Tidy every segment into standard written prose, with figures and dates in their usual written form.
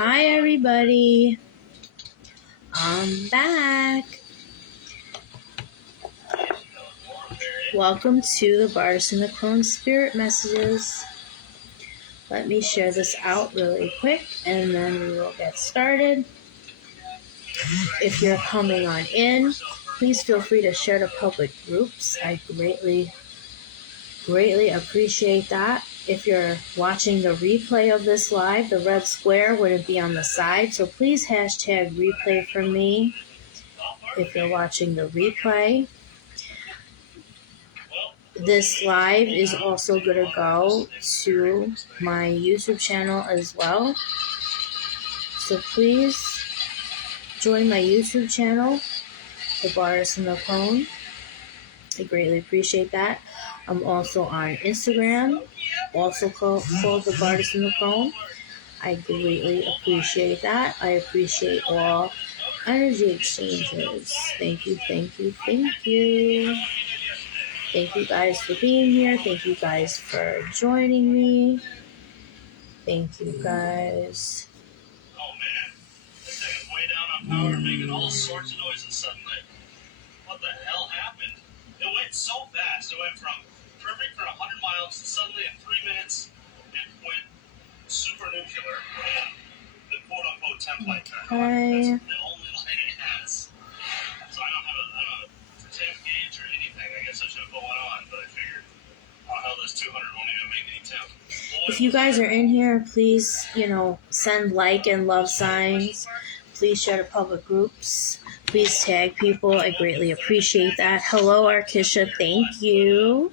Hi everybody, I'm back. Welcome to the Bardic and the Clone Spirit Messages. Let me share this out really quick and then we will get started. If you're coming on in, please feel free to share to public groups. I greatly appreciate that. If you're watching the replay of this live, the red square wouldn't be on the side, so please hashtag replay for me if you're watching the replay. This live is also going to go to my YouTube channel as well, so please join my YouTube channel, The Bardic and the Clone. I greatly appreciate that. I'm also on Instagram, also called The Bardic and the Clone. I greatly appreciate that. I appreciate all energy exchanges. Thank you. Thank you guys for being here. Thank you guys for joining me. Thank you guys. Oh man, this thing is way down on power, making all sorts of noises suddenly. What the hell happened? It went so fast. It went from perfect for 100 miles to suddenly in 3 minutes it went super nuclear. And the quote-unquote template. Okay. That's the only light it has. So I don't have a temp gauge or anything. I guess I should have put one on, but I figured, oh hell, this 200 won't even make any temp. If you guys are in here, please, send like and love signs. Please share to public groups. Please tag people. I greatly appreciate that. Hello, Arkisha. Thank you.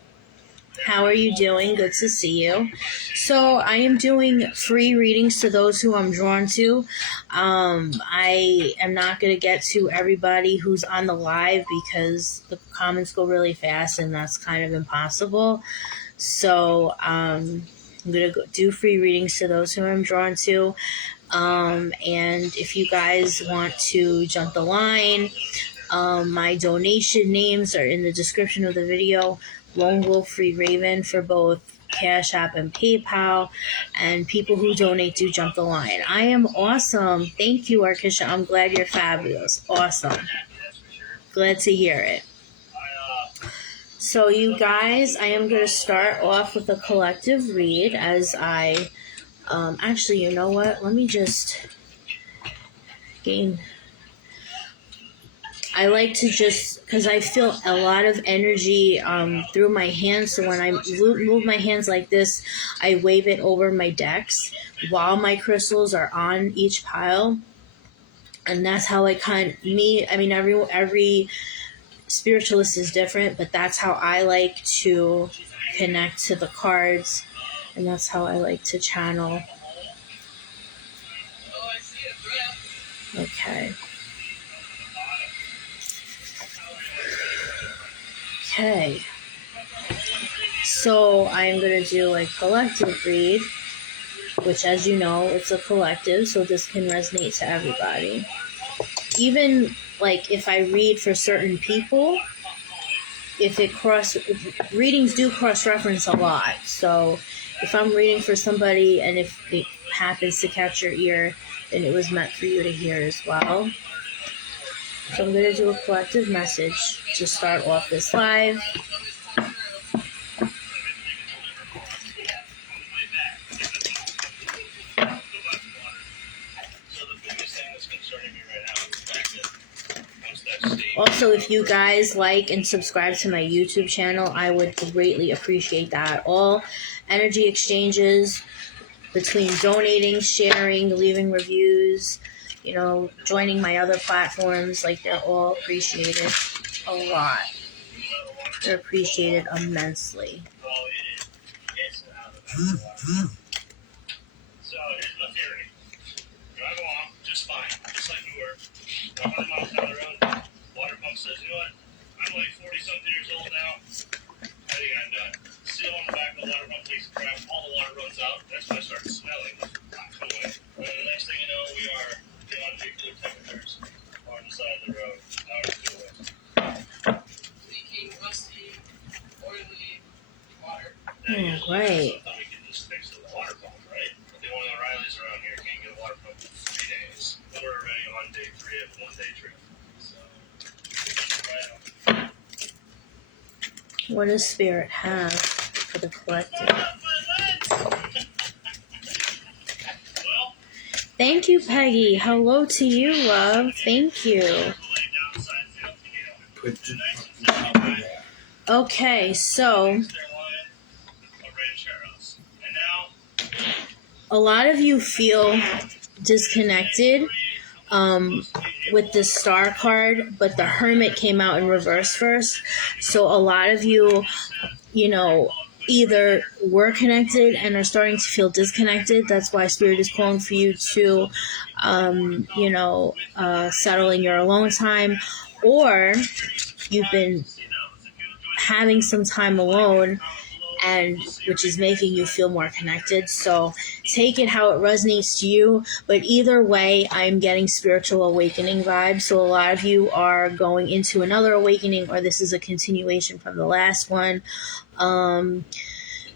How are you doing? Good to see you. So I am doing free readings to those who I'm drawn to. I am not going to get to everybody who's on the live because the comments go really fast and that's kind of impossible. So I'm going to do free readings to those who I'm drawn to. And if you guys want to jump the line, my donation names are in the description of the video. LoneWolfFreeRaven for both Cash App and PayPal, and people who donate do jump the line. I am awesome. Thank you, Arkisha. I'm glad you're fabulous. Awesome. Glad to hear it. So you guys, I am going to start off with a collective read as I, actually, you know what? Let me just gain... I like to just, because I feel a lot of energy through my hands, so when I move my hands like this, I wave it over my decks while my crystals are on each pile, and that's how I every spiritualist is different, but that's how I like to connect to the cards, and that's how I like to channel. Okay. Okay, so I'm going to do a collective read, which, as you know, it's a collective, so this can resonate to everybody. Even, if I read for certain people, readings do cross-reference a lot, so if I'm reading for somebody and if it happens to catch your ear, then it was meant for you to hear as well. So I'm going to do a collective message to start off this live. Also, if you guys like and subscribe to my YouTube channel, I would greatly appreciate that. All energy exchanges between donating, sharing, leaving reviews, joining my other platforms, they're all appreciated a lot. They're appreciated immensely. So here's my theory. Drive along just fine, just like we were. 100 miles down the road, water pump says, you know what? I'm 40-something years old now. I think I'm done. Seal on the back of the water pump takes a crap, all the water runs out. That's when I started smelling. Not cool. And the next thing you know, we are beyond nuclear temperatures on the side of the road. Out of the way. Leaking, rusty, oily water. Oh, great. Something we can just fix with the water pump, right? The only O'Reilly's around here can't get a water pump to on day 3 of a 1-day trip. So, right on. What does Spirit have for the collective? Well, Thank you, Peggy. Hello to you, love. Thank you. Put your top of that. Okay, so a lot of you feel disconnected with the star card, but the Hermit came out in reverse first. So a lot of you, either were connected and are starting to feel disconnected. That's why Spirit is calling for you to, settle in your alone time, or you've been having some time alone, and which is making you feel more connected. So take it how it resonates to you. But either way, I'm getting spiritual awakening vibes. So a lot of you are going into another awakening, or this is a continuation from the last one.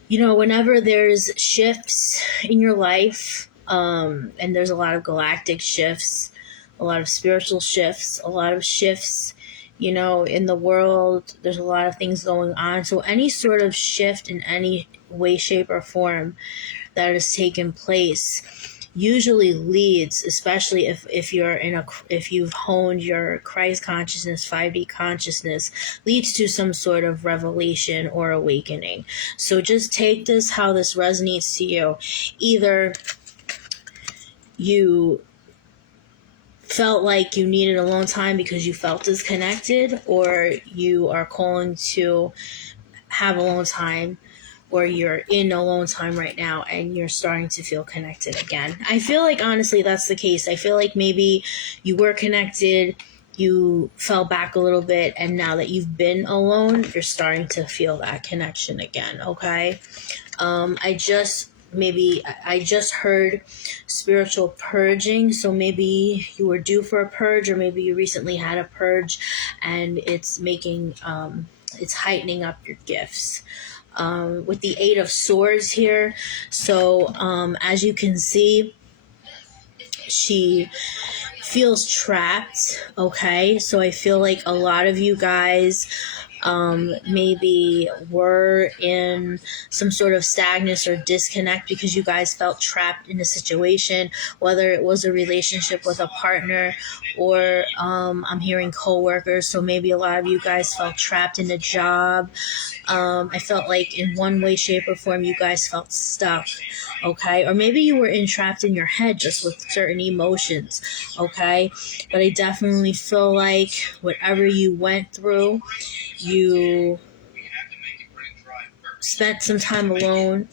Whenever there's shifts in your life, and there's a lot of galactic shifts, a lot of spiritual shifts, a lot of shifts, in the world, there's a lot of things going on. So any sort of shift in any way, shape, or form that has taken place usually leads, especially if you've honed your Christ consciousness, 5D consciousness, leads to some sort of revelation or awakening. So just take this how this resonates to you. Either you felt like you needed alone time because you felt disconnected, or you are calling to have alone time, or you're in alone time right now and you're starting to feel connected again. I feel like, honestly, that's the case. I feel like maybe you were connected, you fell back a little bit, and now that you've been alone, you're starting to feel that connection again, okay? I just heard spiritual purging, so maybe you were due for a purge, or maybe you recently had a purge, and it's making, it's heightening up your gifts. With the 8 of Swords here, so as you can see, she feels trapped, okay? So I feel like a lot of you guys maybe were in some sort of stagnance or disconnect because you guys felt trapped in a situation, whether it was a relationship with a partner or I'm hearing coworkers. So maybe a lot of you guys felt trapped in a job. I felt like in one way, shape, or form you guys felt stuck, okay? Or maybe you were entrapped in your head just with certain emotions, okay? But I definitely feel like whatever you went through, you spent some time alone,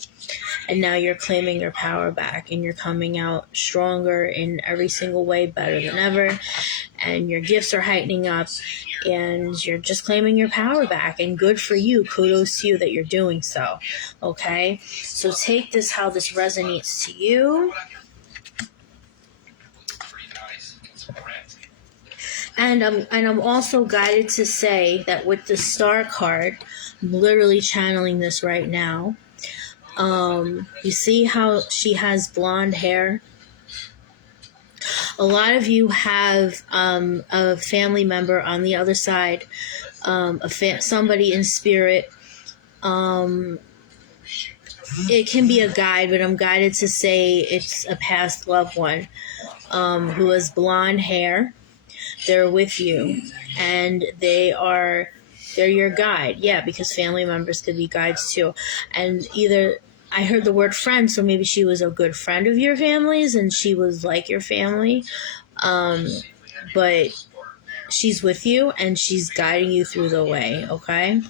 and now you're claiming your power back, and you're coming out stronger in every single way, better than ever, and your gifts are heightening up, and you're just claiming your power back, and good for you. Kudos to you that you're doing so, okay? So take this how this resonates to you. And I'm also guided to say that with the Star card, I'm literally channeling this right now. You see how she has blonde hair? A lot of you have a family member on the other side, somebody in spirit. It can be a guide, but I'm guided to say it's a past loved one who has blonde hair. They're with you, and they're your guide. Yeah, because family members could be guides too. And either I heard the word friend, so maybe she was a good friend of your family's and she was like your family. But she's with you and she's guiding you through the way, okay?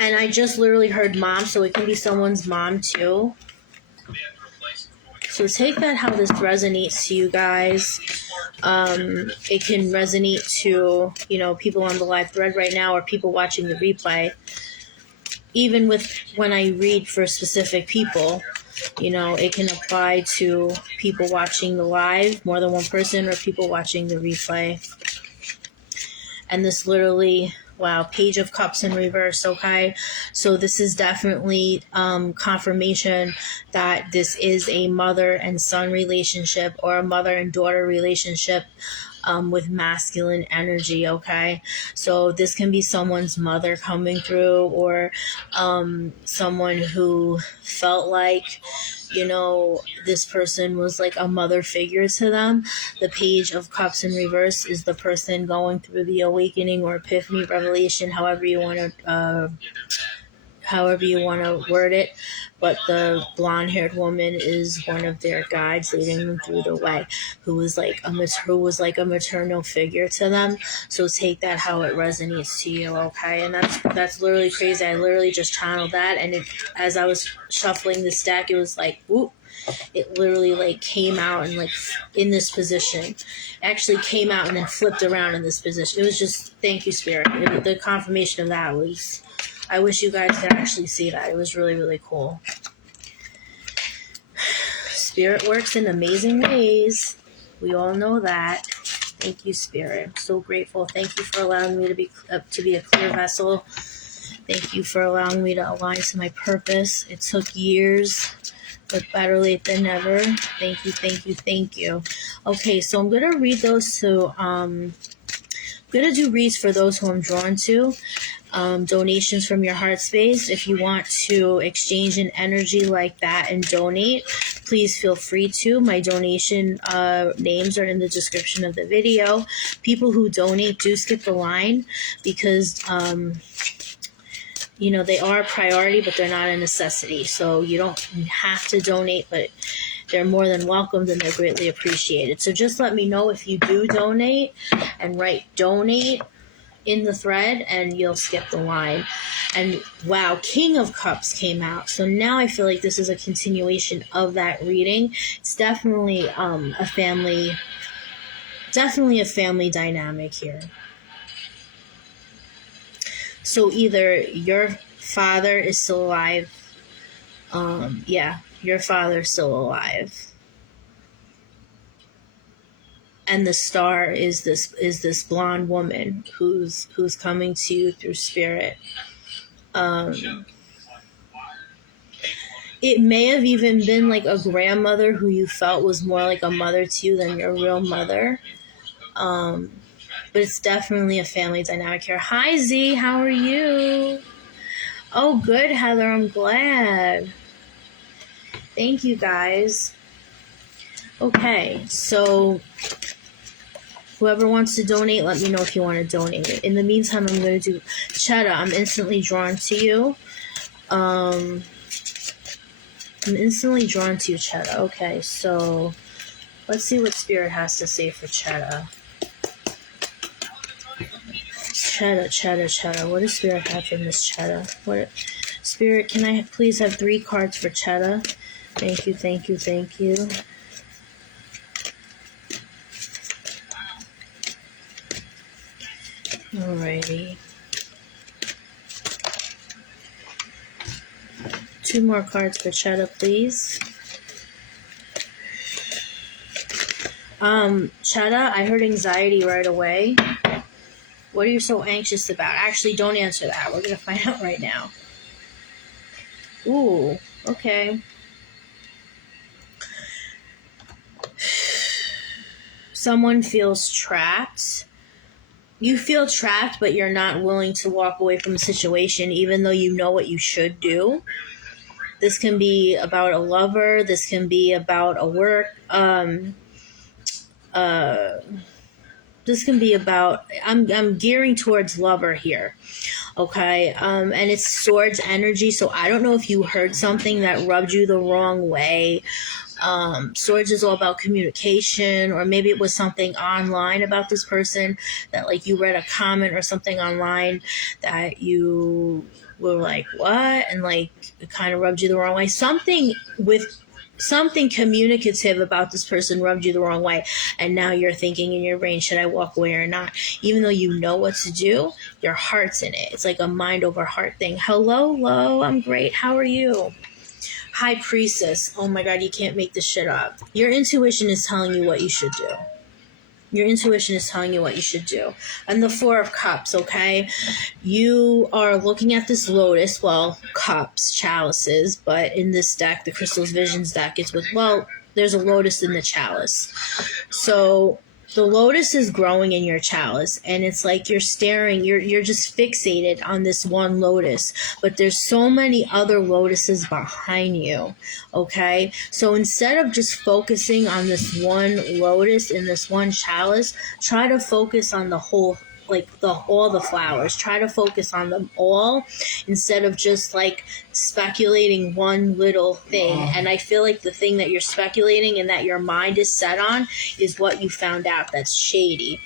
And I just literally heard mom, so it can be someone's mom too. So take that how this resonates to you guys. It can resonate to, people on the live thread right now or people watching the replay. Even with when I read for specific people, it can apply to people watching the live, more than one person, or people watching the replay. And this literally Wow, Page of Cups in reverse, okay? So this is definitely confirmation that this is a mother and son relationship or a mother and daughter relationship with masculine energy, okay? So this can be someone's mother coming through, or someone who felt like, you know, this person was like a mother figure to them. The Page of Cups in reverse is the person going through the awakening or epiphany, revelation, however you want to word it. But the blonde-haired woman is one of their guides leading them through the way, who was like a maternal figure to them. So take that how it resonates to you, okay? And that's literally crazy. I literally just channeled that, and as I was shuffling this deck, it was like, whoop. It literally like came out and like in this position. It actually came out and then flipped around in this position. It was just, thank you, Spirit. The confirmation of that was, I wish you guys could actually see that. It was really, really cool. Spirit works in amazing ways. We all know that. Thank you, Spirit. I'm so grateful. Thank you for allowing me to be a clear vessel. Thank you for allowing me to align to my purpose. It took years, but better late than never. Thank you, thank you, thank you. Okay, so I'm going to read those to, I'm going to do reads for those who I'm drawn to. Donations from your heart space. If you want to exchange an energy like that and donate, please feel free to. My donation names are in the description of the video. People who donate do skip the line because you know, they are a priority, but they're not a necessity. So you don't have to donate, but they're more than welcomed and they're greatly appreciated. So just let me know if you do donate and write donate in the thread and you'll skip the line. And wow, King of Cups came out. So now I feel like this is a continuation of that reading. It's definitely a family dynamic here. So either your father is still alive. Your father's still alive. And the star is this blonde woman who's coming to you through spirit. It may have even been like a grandmother who you felt was more like a mother to you than your real mother. But it's definitely a family dynamic here. Hi, Z. How are you? Oh, good, Heather. I'm glad. Thank you, guys. Okay, so whoever wants to donate, let me know if you want to donate. In the meantime, I'm going to do Chetta. I'm instantly drawn to you. I'm instantly drawn to you, Chetta. Okay, so let's see what Spirit has to say for Chetta. Chetta. What does Spirit have for Miss Chetta? Spirit, can I please have 3 cards for Chetta? Thank you. Alrighty. 2 more cards for Chetta, please. Chetta, I heard anxiety right away. What are you so anxious about? Actually, don't answer that. We're going to find out right now. Ooh, okay. Someone feels trapped. You feel trapped, but you're not willing to walk away from the situation, even though you know what you should do. This can be about a lover. This can be about a work. This can be about, I'm gearing towards lover here, okay? And it's Swords energy, so I don't know if you heard something that rubbed you the wrong way. Swords is all about communication, or maybe it was something online about this person that, like, you read a comment or something online that you were like, what? And, like, it kind of rubbed you the wrong way. Something communicative about this person rubbed you the wrong way, and now you're thinking in your brain, should I walk away or not? Even though you know what to do, your heart's in it. It's like a mind over heart thing. Hello, Lo, I'm great. How are you? High Priestess. Oh my God, you can't make this shit up. Your intuition is telling you what you should do. Your intuition is telling you what you should do. And the Four of Cups, okay? You are looking at this lotus, well, cups, chalices, but in this deck, the Crystals Visions deck, it's with, well, there's a lotus in the chalice. So the lotus is growing in your chalice, and it's like you're staring, you're just fixated on this one lotus, but there's so many other lotuses behind you, okay? So instead of just focusing on this one lotus in this one chalice, try to focus on the whole, like all the flowers. Try to focus on them all instead of just like speculating one little thing. And I feel like the thing that you're speculating and that your mind is set on is what you found out that's shady.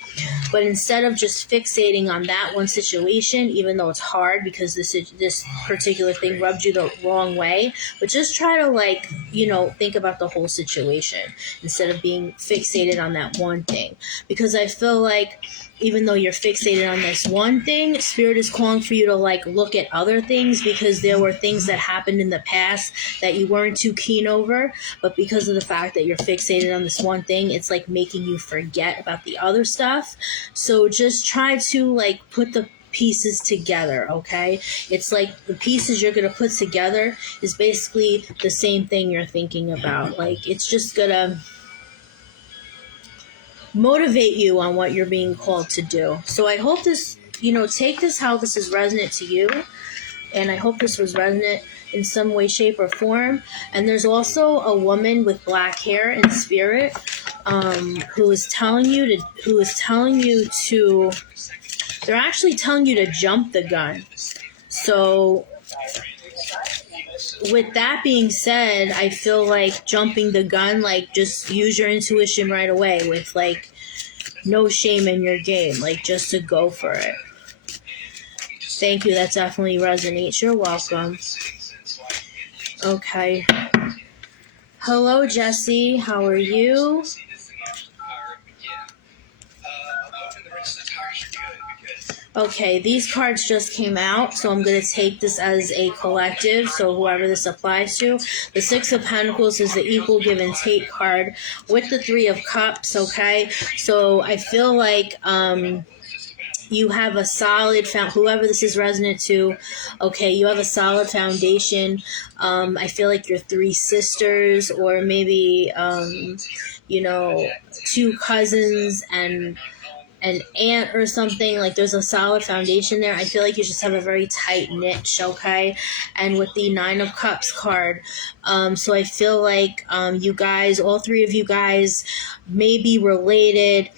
But instead of just fixating on that one situation, even though it's hard because this particular thing rubbed you the wrong way, but just try to, like, you know, think about the whole situation instead of being fixated on that one thing. Because I feel like even though you're fixated on this one thing, Spirit is calling for you to, like, look at other things, because there were things that happened in the past that you weren't too keen over, but because of the fact that you're fixated on this one thing, it's like making you forget about the other stuff. So just try to, like, put the pieces together, okay? It's like the pieces you're going to put together is basically the same thing you're thinking about. Like, it's just going to motivate you on what you're being called to do. So I hope this, you know, take this how this is resonant to you, and I hope this was resonant in some way, shape, or form. And there's also a woman with black hair in spirit, who is telling you to, they're actually telling you to jump the gun. So with that being said, I feel like jumping the gun, like, just use your intuition right away with, like, no shame in your game, like, just to go for it. Thank you, that definitely resonates. You're welcome. Okay. Hello, Jesse. How are you? Okay, these cards just came out, so I'm going to take this as a collective, so whoever this applies to. The Six of Pentacles is the equal give and take card with the Three of Cups, okay? So I feel like you have a solid, whoever this is resonant to, okay, you have a solid foundation. I feel like your three sisters, or maybe, you know, two cousins and an aunt or something, like, there's a solid foundation there. I feel like you just have a very tight niche, okay? And with the Nine of Cups card, so I feel like you guys, all three of you guys, may be related,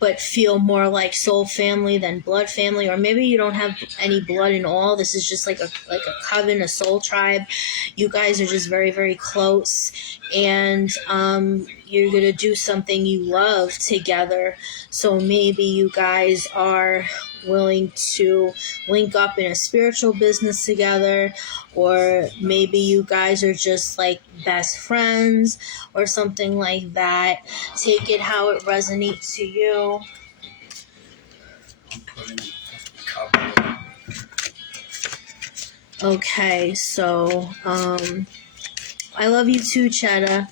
but feel more like soul family than blood family, or maybe you don't have any blood in all. This is just like a coven, a soul tribe. You guys are just very, very close, and you're gonna do something you love together. So maybe you guys are willing to link up in a spiritual business together, or maybe you guys are just like best friends or something like that. Take it how it resonates to you. Okay, so I love you too, Cheddar.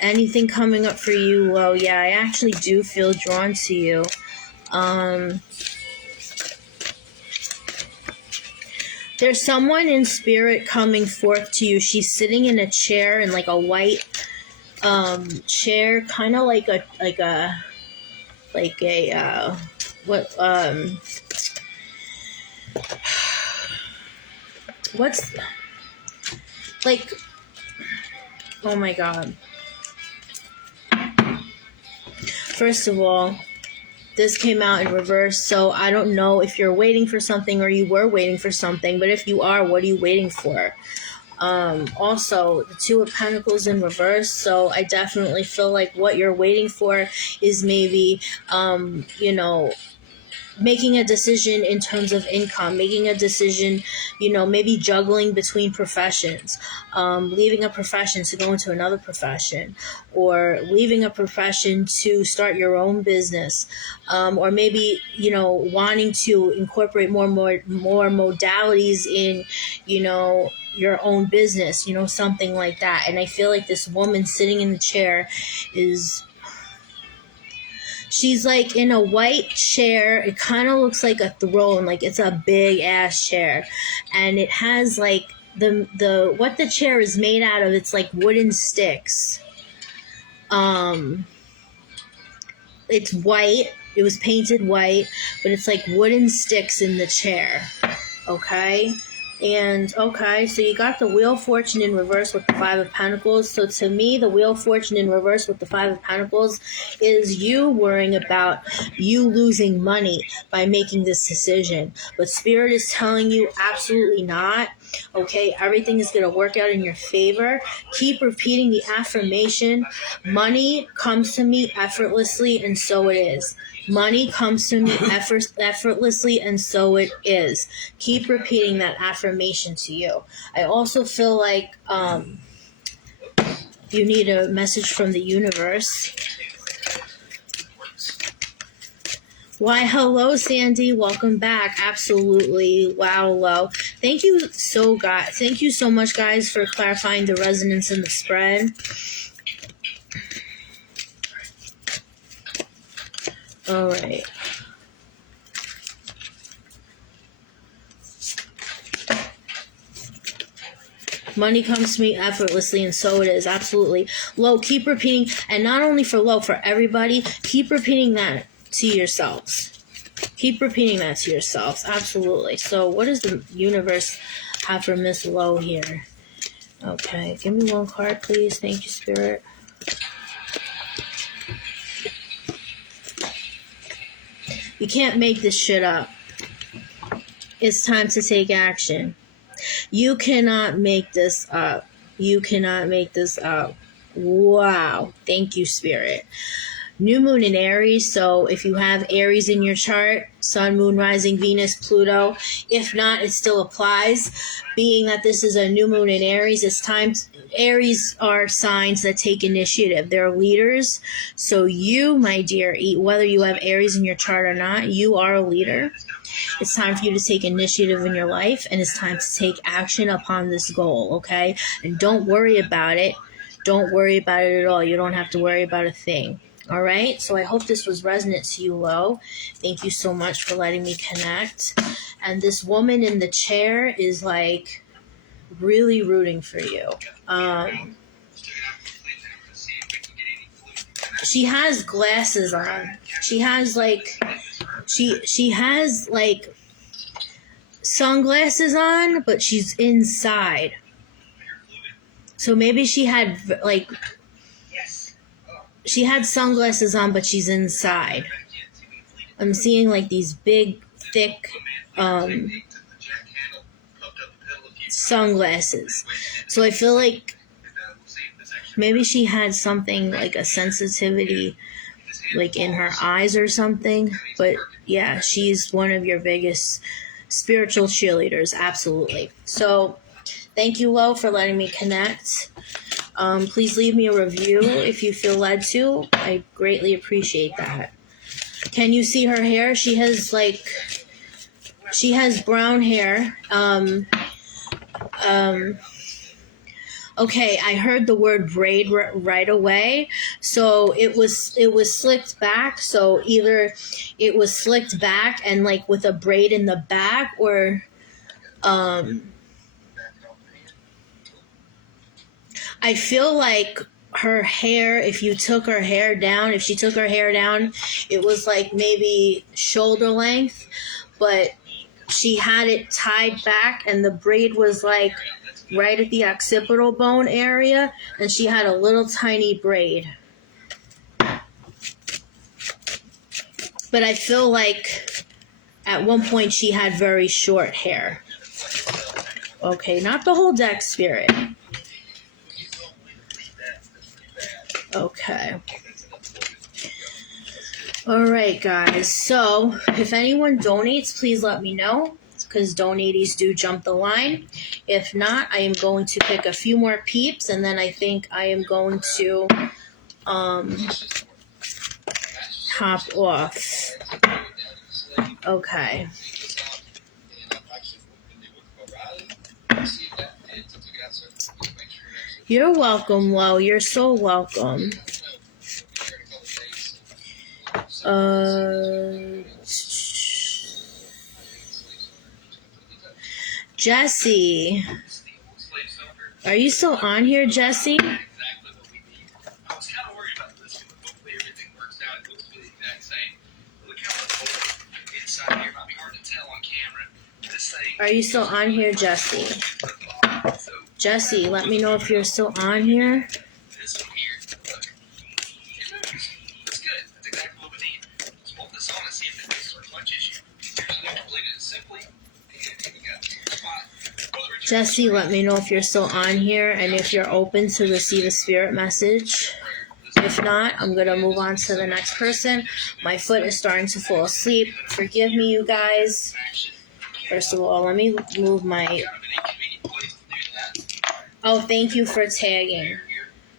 Anything coming up for you? Well, yeah, I actually do feel drawn to you. There's someone in spirit coming forth to you. She's sitting in a chair, in like a white chair, kind of like a what's, like, oh my god. First of all, this came out in reverse, so I don't know if you're waiting for something or you were waiting for something, but if you are, what are you waiting for? Also, the Two of Pentacles in reverse, so I definitely feel like what you're waiting for is maybe, you know, making a decision in terms of income, making a decision, maybe juggling between professions, leaving a profession to go into another profession, or leaving a profession to start your own business, or maybe, wanting to incorporate more modalities in, your own business, something like that. And I feel like this woman sitting in the chair she's like in a white chair. It kind of looks like a throne, like it's a big ass chair, and it has like the what the chair is made out of. It's like wooden sticks. It's white. It was painted white, but it's like wooden sticks in the chair. Okay. And okay, so you got the Wheel of Fortune in reverse with the Five of Pentacles. So to me, the Wheel of Fortune in reverse with the Five of Pentacles is you worrying about you losing money by making this decision. But Spirit is telling you absolutely not. Okay, everything is going to work out in your favor. Keep repeating the affirmation. Money comes to me effortlessly, and so it is. Money comes to me effortlessly, and so it is. Keep repeating that affirmation to you. I also feel like you need a message from the universe. Why, hello, Sandy. Welcome back. Absolutely. Wow, low. Thank you so much, guys, for clarifying the resonance in the spread. All right. Money comes to me effortlessly, and so it is. Absolutely. Low, keep repeating, and not only for low, for everybody, keep repeating that to yourselves. Keep repeating that to yourselves. Absolutely. So what does the universe have for Miss Low here? Okay. Give me one card, please. Thank you, Spirit. You can't make this shit up. It's time to take action. You cannot make this up. You cannot make this up. Wow. Thank you, Spirit. New moon in Aries, so if you have Aries in your chart, Sun, Moon, Rising, Venus, Pluto, if not, it still applies. Being that this is a new moon in Aries, it's time. Aries are signs that take initiative. They're leaders. So you, my dear, whether you have Aries in your chart or not, you are a leader. It's time for you to take initiative in your life, and it's time to take action upon this goal, okay? And don't worry about it. Don't worry about it at all. You don't have to worry about a thing. All right, so I hope this was resonant to you, Lo. Thank you so much for letting me connect. And this woman in the chair is like really rooting for you. She has glasses on. She has like sunglasses on, but she's inside. So maybe she had she had sunglasses on, but she's inside. I'm seeing like these big, thick sunglasses. So I feel like maybe she had something like a sensitivity like in her eyes or something. But yeah, she's one of your biggest spiritual cheerleaders. Absolutely. So thank you, Lo, for letting me connect. Please leave me a review if you feel led to. I greatly appreciate that. Can you see her hair? She has brown hair. Okay, I heard the word braid right away. So it was slicked back. So either it was slicked back and like with a braid in the back, or I feel like her hair, if she took her hair down, it was like maybe shoulder length, but she had it tied back and the braid was like right at the occipital bone area, and she had a little tiny braid. But I feel like at one point she had very short hair. Okay, not the whole deck, Spirit. Okay. Alright, guys. So, if anyone donates, please let me know, because donaties do jump the line. If not, I am going to pick a few more peeps, and then I think I am going to hop off. Okay. You're welcome, Lo. You're so welcome. Jesse. Are you still on here, Jesse? I was kind of worried about this, but hopefully everything works out. It looks the exact same. Look how much inside here. It might be hard to tell on camera. This thing. Are you still on here, Jesse? Jesse, let me know if you're still on here. This one here, look. It moves. That's good. That's exactly what we need. Let's pull this on and see if it fixes our clutch issue. Here's the complete it simply. And we got the spot. Jesse, let me know if you're still on here and if you're open to receive a spirit message. If not, I'm going to move on to the next person. My foot is starting to fall asleep. Forgive me, you guys. First of all, let me move my... Oh, thank you for tagging,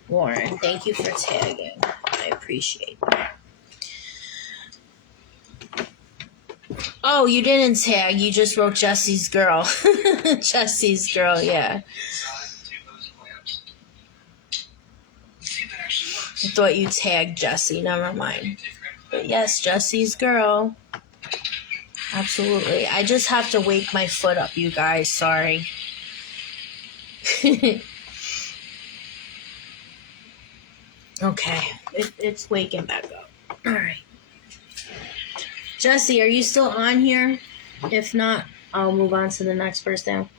Warren. Thank you for tagging. I appreciate that. Oh, you didn't tag. You just wrote Jesse's girl. Jesse's girl, yeah. I thought you tagged Jesse. Never mind. But yes, Jesse's girl. Absolutely. I just have to wake my foot up, you guys. Sorry. Okay. It's waking back up. All right. Jesse, are you still on here? If not, I'll move on to the next person.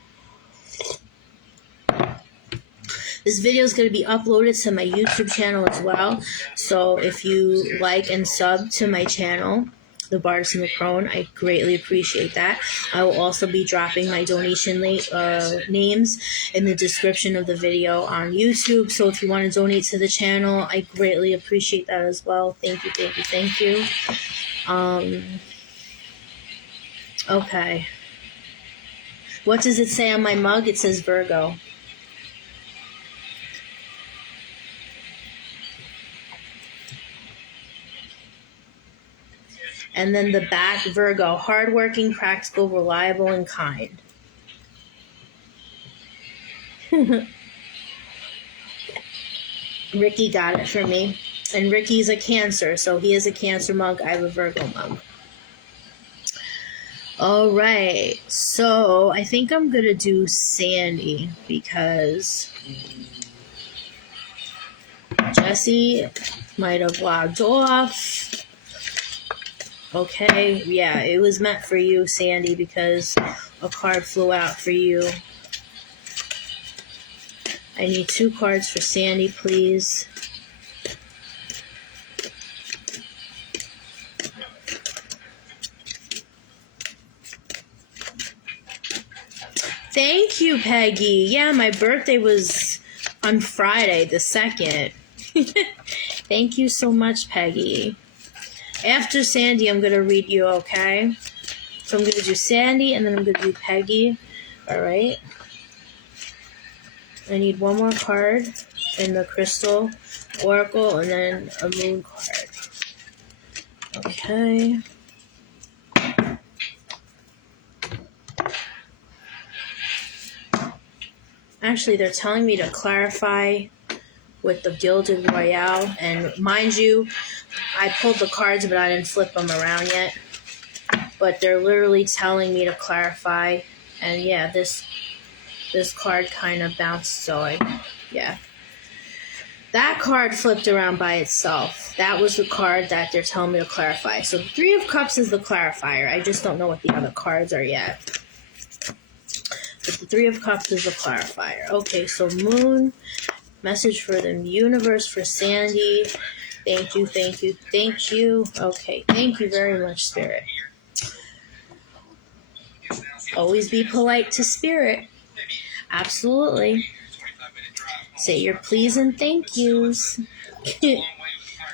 This video is going to be uploaded to my YouTube channel as well. So if you like and sub to my channel, The Bardess and the Crone, I greatly appreciate that. I will also be dropping my donation names in the description of the video on YouTube. So if you want to donate to the channel, I greatly appreciate that as well. Thank you, thank you, thank you. Okay. What does it say on my mug? It says Virgo. And then the back, Virgo, hardworking, practical, reliable, and kind. Ricky got it for me. And Ricky's a Cancer, so he is a Cancer mug. I have a Virgo mug. All right, so I think I'm going to do Sandy because Jesse might have logged off. Okay, yeah, it was meant for you, Sandy, because a card flew out for you. I need 2 cards for Sandy, please. Thank you, Peggy. Yeah, my birthday was on Friday, the 2nd. Thank you so much, Peggy. After Sandy, I'm going to read you, okay? So I'm going to do Sandy, and then I'm going to do Peggy. All right? I need 1 more card in the Crystal Oracle, and then a moon card. Okay. Actually, they're telling me to clarify with the Gilded Royale. And mind you, I pulled the cards, but I didn't flip them around yet. But they're literally telling me to clarify. And yeah, this card kind of bounced, so yeah. That card flipped around by itself. That was the card that they're telling me to clarify. So the 3 of Cups is the clarifier. I just don't know what the other cards are yet. But the 3 of Cups is the clarifier. Okay, so Moon, message for the universe for Sandy. Thank you, thank you, thank you. Okay, thank you very much, Spirit. Always be polite to Spirit. Absolutely. Say your please and thank yous.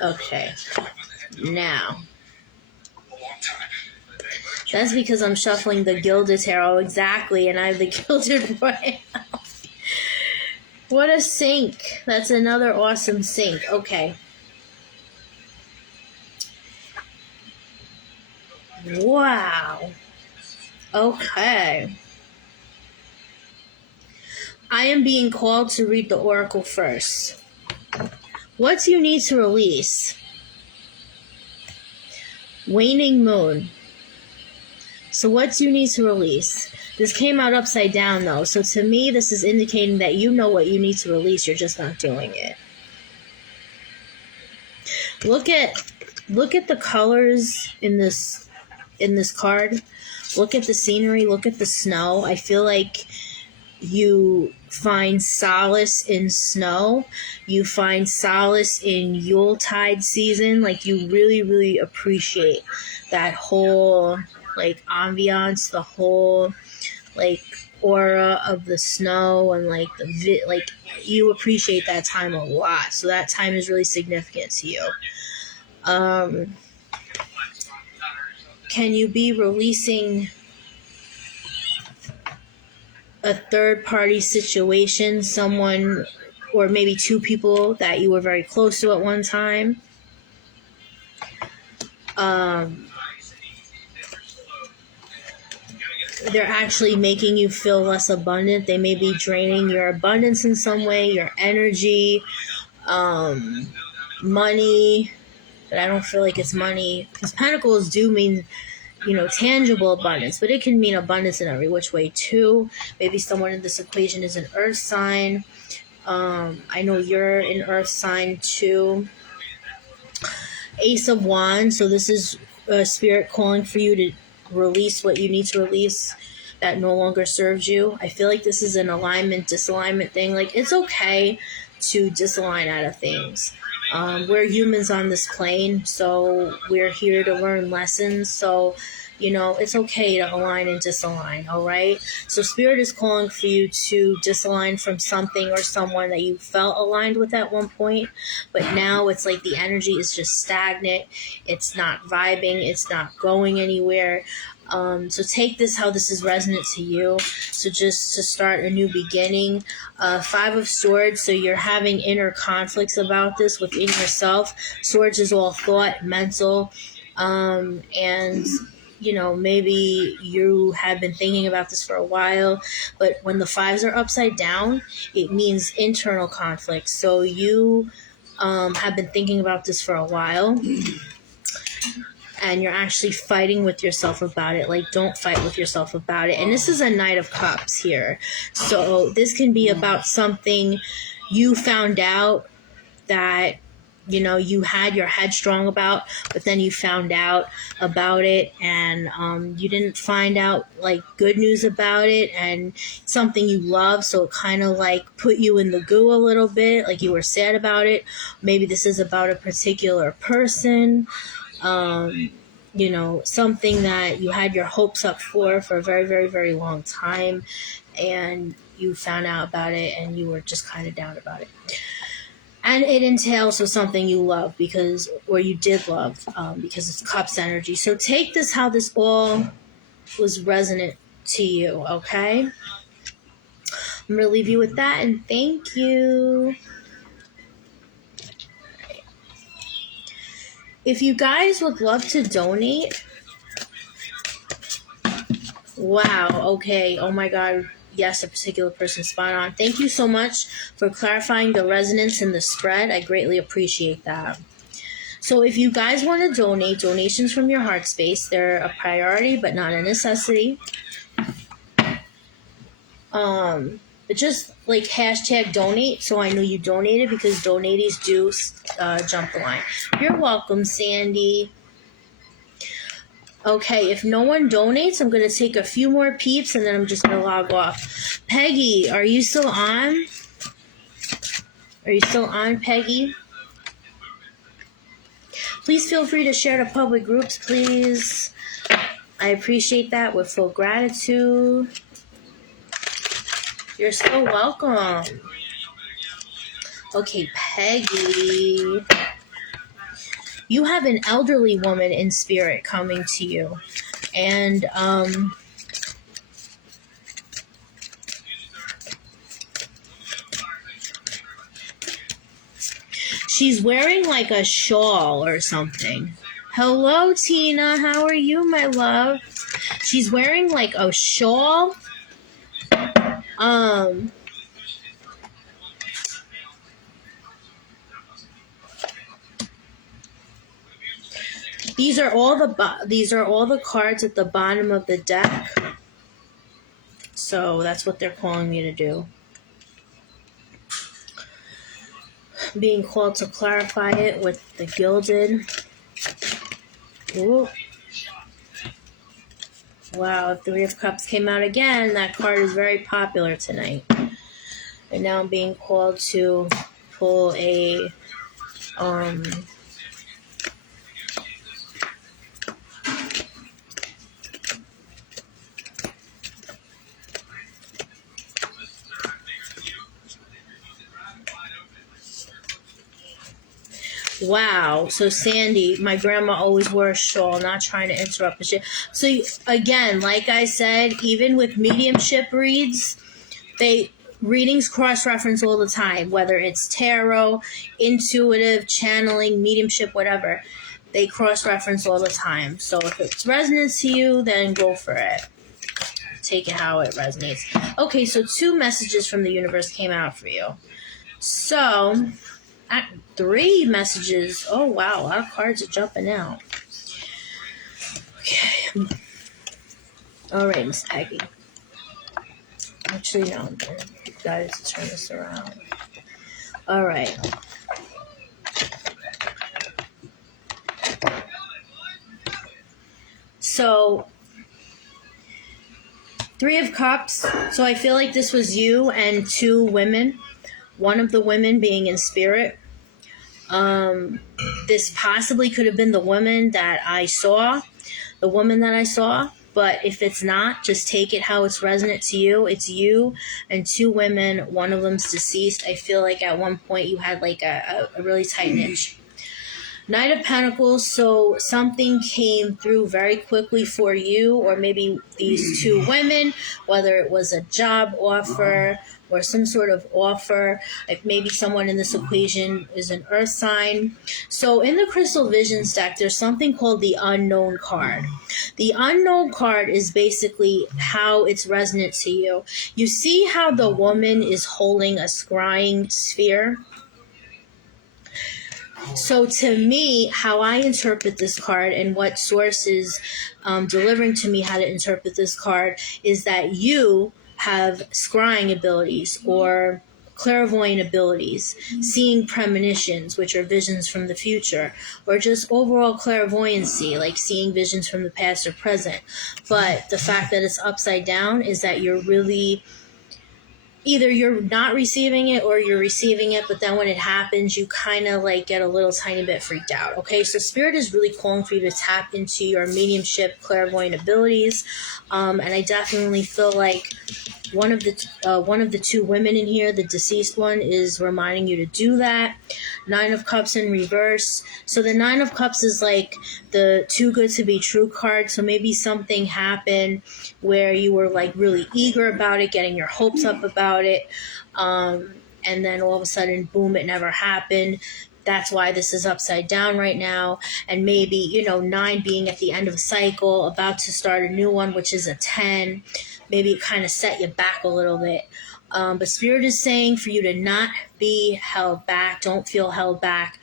Okay, now That's because I'm shuffling the Gilded Tarot, exactly, and I have the Gilded Royale. What a sync. That's another awesome sync. Okay. Wow. Okay. I am being called to read the Oracle first. What do you need to release? Waning Moon. So what do you need to release? This came out upside down, though. So to me, this is indicating that you know what you need to release. You're just not doing it. Look at the colors in this card. Look at the scenery. Look at the snow. I feel like you find solace in snow. You find solace in Yuletide season. Like, you really, really appreciate that whole, like, ambiance, the whole, like, aura of the snow, and, like, you appreciate that time a lot. So that time is really significant to you. Can you be releasing a third-party situation, someone, or maybe two people that you were very close to at one time? They're actually making you feel less abundant. They may be draining your abundance in some way, your energy, money, but I don't feel like it's money, because pentacles do mean, tangible abundance, but it can mean abundance in every which way too. Maybe someone in this equation is an earth sign. I know you're an earth sign too. Ace of Wands. So this is Spirit calling for you to release what you need to release that no longer serves you. I feel like this is an alignment, disalignment thing. Like, it's okay to disalign out of things. We're humans on this plane, so we're here to learn lessons. So, it's okay to align and disalign, all right? So Spirit is calling for you to disalign from something or someone that you felt aligned with at one point, but now it's like the energy is just stagnant. It's not vibing. It's not going anywhere. So take this how this is resonant to you. So just to start a new beginning. Five of Swords, so you're having inner conflicts about this within yourself. Swords is all thought, mental, and maybe you have been thinking about this for a while, but when the fives are upside down, it means internal conflict. So you have been thinking about this for a while, and you're actually fighting with yourself about it. Like, don't fight with yourself about it. And this is a Knight of Cups here. So this can be about something you found out that, you had your head strong about, but then you found out about it, and you didn't find out, like, good news about it, and something you love, so it kind of, like, put you in the goo a little bit, like you were sad about it. Maybe this is about a particular person, something that you had your hopes up for a very, very, very long time, and you found out about it, and you were just kind of down about it. And it entails with something you love or you did love, because it's Cups energy. So take this how this all was resonant to you, okay? I'm going to leave you with that, and thank you. If you guys would love to donate, wow, okay, oh my God, yes, a particular person spot on. Thank you so much for clarifying the resonance in the spread. I greatly appreciate that. So if you guys want to donate, donations from your heart space, they're a priority but not a necessity. But just like hashtag donate, so I know you donated, because donatees do jump the line. You're welcome, Sandy. Okay, if no one donates, I'm going to take a few more peeps, and then I'm just going to log off. Peggy, are you still on? Are you still on, Peggy? Please feel free to share to public groups, please. I appreciate that with full gratitude. You're so welcome. Okay, Peggy. you have an elderly woman in spirit coming to you. And she's wearing like a shawl or something. Hello, Tina. How are you, my love? She's wearing like a shawl. These are all the cards at the bottom of the deck. So that's what they're calling me to do. Being called to clarify it with the gilded. Ooh. Wow, Three of Cups came out again. That card is very popular tonight. And now I'm being called to pull a wow. So Sandy, my grandma always wore a shawl, not trying to interrupt the shit. So again, like I said, even with mediumship reads, readings cross-reference all the time, whether it's tarot, intuitive, channeling, mediumship, whatever. They cross-reference all the time. So if it's resonant to you, then go for it. Take it how it resonates. Okay, so 2 messages from the universe came out for you. So, 3 messages. Oh, wow. A lot of cards are jumping out. Okay. All right, Miss Aggie. Actually, no. You guys turn this around. All right. So, 3 of Cups. So I feel like this was you and 2 women. One of the women being in spirit. This possibly could have been the woman that I saw. The woman that I saw. But if it's not, just take it how it's resonant to you. It's you and 2 women. One of them's deceased. I feel like at one point you had like a really tight niche. Knight of Pentacles, so something came through very quickly for you, or maybe these 2 women, whether it was a job offer or some sort of offer. Like maybe someone in this equation is an earth sign. So in the Crystal Visions deck, there's something called the Unknown card. The Unknown card is basically how it's resonant to you. You see how the woman is holding a scrying sphere? So to me, how I interpret this card and what source is delivering to me how to interpret this card is that you have scrying abilities or clairvoyant abilities, seeing premonitions, which are visions from the future, or just overall clairvoyancy, like seeing visions from the past or present. But the fact that it's upside down is that you're really... either you're not receiving it or you're receiving it, but then when it happens, you kind of like get a little tiny bit freaked out. Okay, so Spirit is really calling for you to tap into your mediumship, clairvoyant abilities, and I definitely feel like one of the 2 women in here, the deceased one, is reminding you to do that. 9 of Cups in reverse. So the 9 of Cups is like the too good to be true card. So maybe something happened where you were like really eager about it, getting your hopes up about it, and then all of a sudden, boom, it never happened. That's why this is upside down right now. And maybe, 9 being at the end of a cycle, about to start a new one, which is a 10. Maybe it kind of set you back a little bit. But Spirit is saying for you to not be held back. Don't feel held back.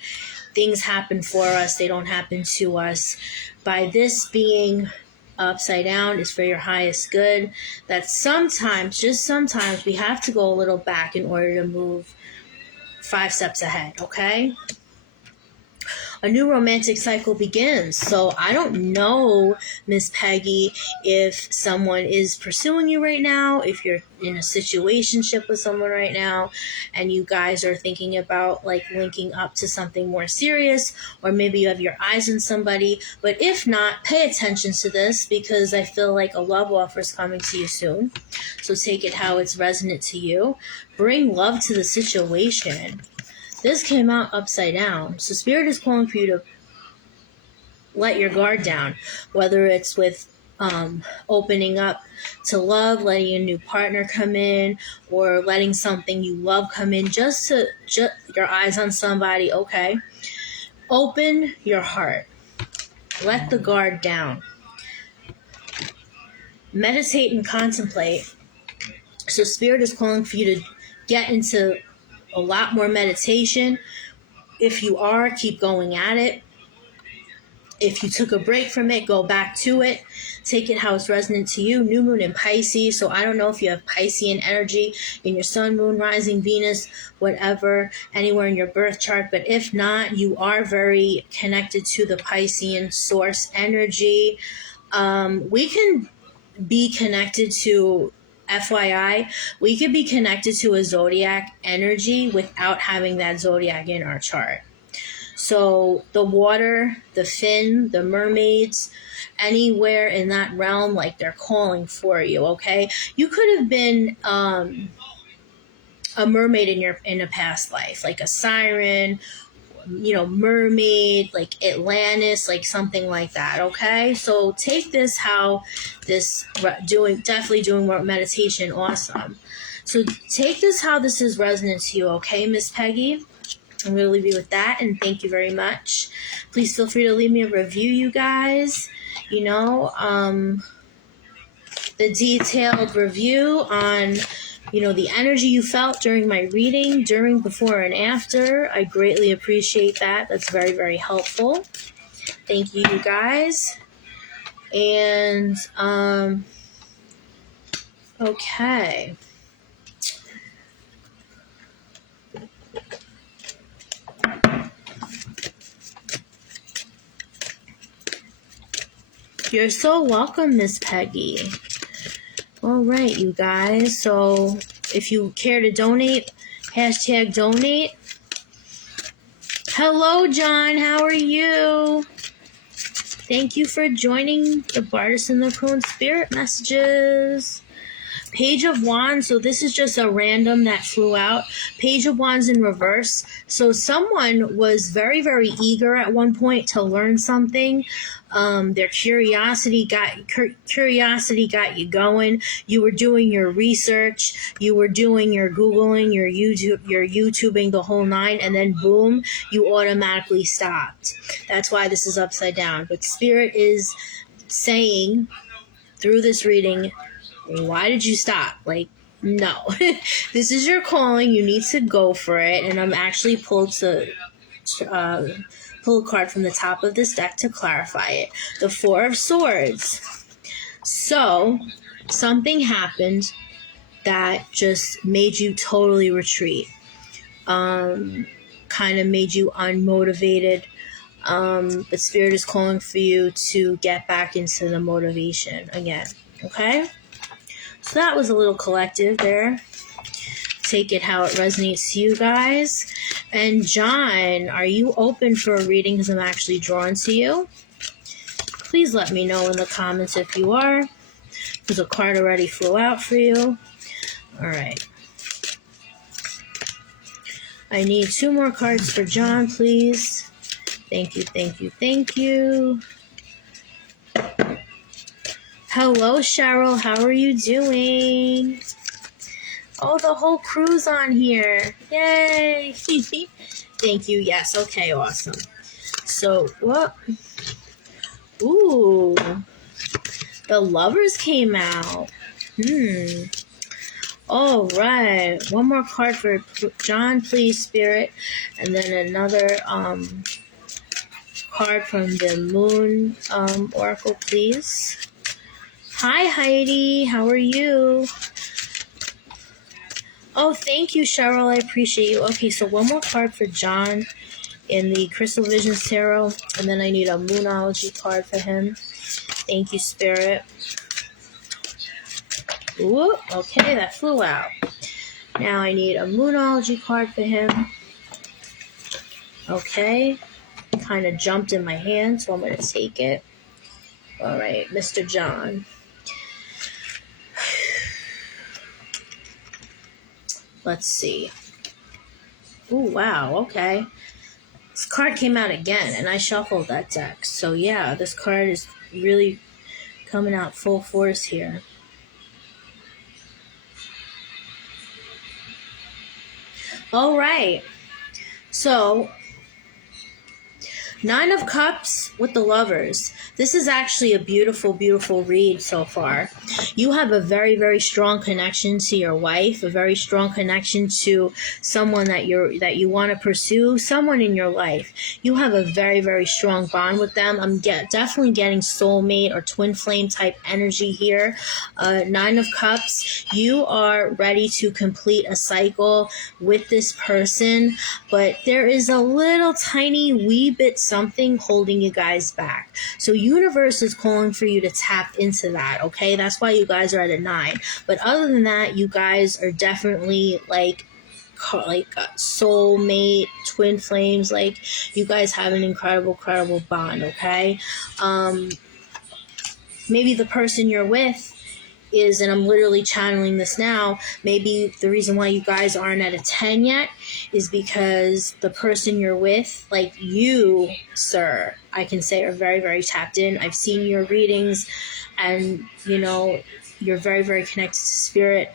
Things happen for us. They don't happen to us. By this being upside down is for your highest good. That sometimes, just sometimes, we have to go a little back in order to move 5 steps ahead, okay? A new romantic cycle begins. So I don't know, Miss Peggy, if someone is pursuing you right now, if you're in a situationship with someone right now, and you guys are thinking about like linking up to something more serious, or maybe you have your eyes on somebody. But if not, pay attention to this, because I feel like a love offer is coming to you soon. So take it how it's resonant to you. Bring love to the situation. This came out upside down. So Spirit is calling for you to let your guard down, whether it's with opening up to love, letting a new partner come in, or letting something you love come in, just your eyes on somebody. Okay, open your heart, let the guard down, meditate and contemplate. So Spirit is calling for you to get into a lot more meditation. If you are, keep going at it. If you took a break from it, go back to it. Take it how it's resonant to you. New moon in Pisces. So I don't know if you have Piscean energy in your sun, moon, rising, Venus, whatever, anywhere in your birth chart. But if not, you are very connected to the Piscean source energy. We can be connected to, FYI, we could be connected to a zodiac energy without having that zodiac in our chart. So the water, the fin, the mermaids, anywhere in that realm, like they're calling for you, okay? You could have been a mermaid in a past life, like a siren, mermaid, like Atlantis, like something like that, okay? So take this how this definitely doing more meditation, awesome. So take this how this is resonant to you, okay, Miss Peggy? I'm going to leave you with that, and thank you very much. Please feel free to leave me a review, you guys. The detailed review on, the energy you felt during my reading, during, before, and after. I greatly appreciate that. That's very, very helpful. Thank you, you guys. And, okay. You're so welcome, Miss Peggy. All right, you guys. So if you care to donate, #donate. Hello, John. How are you? Thank you for joining the Bartis and the Crone Spirit Messages. Page of Wands. So this is just a random that flew out. Page of Wands in reverse. So someone was very, very eager at one point to learn something. Their curiosity got you going. You were doing your research. You were doing your Googling, your YouTubing, the whole nine, and then boom, you automatically stopped. That's why this is upside down. But Spirit is saying through this reading, why did you stop? Like, no. This is your calling. You need to go for it. And I'm actually pull a card from the top of this deck to clarify it. The Four of Swords. So, something happened that just made you totally retreat. Kind of made you unmotivated. But Spirit is calling for you to get back into the motivation again. Okay? So that was a little collective there. Take it how it resonates to you guys. And John, are you open for a reading because I'm actually drawn to you? Please let me know in the comments if you are, because a card already flew out for you. All right. I need 2 more cards for John, please. Thank you, thank you, thank you. Hello, Cheryl. How are you doing? Oh, the whole crew's on here. Yay. Thank you. Yes. Okay, awesome. So, what? Ooh. The Lovers came out. All right. One more card for John, please, Spirit. And then another card from the Moon Oracle, please. Hi, Heidi. How are you? Oh, thank you, Cheryl. I appreciate you. Okay, so one more card for John in the Crystal Visions Tarot. And then I need a Moonology card for him. Thank you, Spirit. Ooh, okay, that flew out. Now I need a Moonology card for him. Okay. Kind of jumped in my hand, so I'm going to take it. All right, Mr. John. Let's see. Ooh, wow, okay. This card came out again, and I shuffled that deck. So yeah, this card is really coming out full force here. All right. So, Nine of Cups with the Lovers. This is actually a beautiful, beautiful read so far. You have a very, very strong connection to your wife, a very strong connection to someone that you want to pursue, someone in your life. You have a very, very strong bond with them. I'm definitely getting soulmate or twin flame type energy here. Nine of Cups. You are ready to complete a cycle with this person, but there is a little tiny wee bit something holding you guys back. So universe is calling for you to tap into that, okay? That's why you guys are at a 9. But other than that, you guys are definitely like soulmate, twin flames. Like, you guys have an incredible bond, okay? Maybe the person you're with is, and I'm literally channeling this now, maybe the reason why you guys aren't at a 10 yet is because the person you're with, like you, sir, I can say, are very, very tapped in. I've seen your readings, and, you know, you're very, very connected to spirit.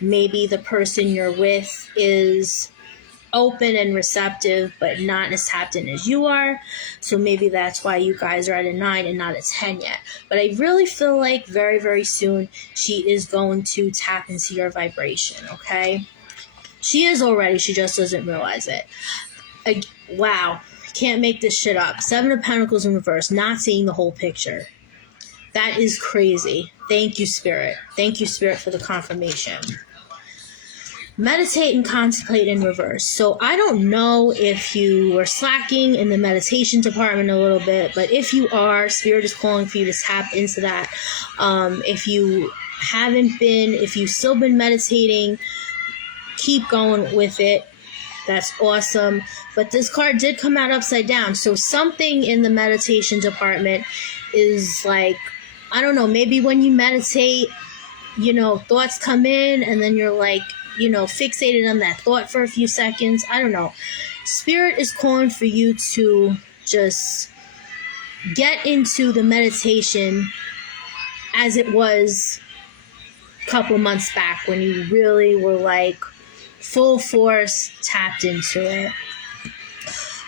Maybe the person you're with is open and receptive, but not as tapped in as you are. So maybe that's why you guys are at a 9 and not a 10 yet. But I really feel like very, very soon she is going to tap into your vibration, okay? She is already, she just doesn't realize it. Wow, can't make this shit up. 7 of Pentacles in reverse, not seeing the whole picture. That is crazy. Thank you, Spirit. Thank you, Spirit, for the confirmation. Meditate and contemplate in reverse. So I don't know if you were slacking in the meditation department a little bit, but if you are, Spirit is calling for you to tap into that. If you haven't been, if you've still been meditating, keep going with it. That's awesome. But this card did come out upside down. So something in the meditation department is like, I don't know, maybe when you meditate, you know, thoughts come in and then you're like, you know, fixated on that thought for a few seconds. I don't know. Spirit is calling for you to just get into the meditation as it was a couple months back when you really were like full force tapped into it.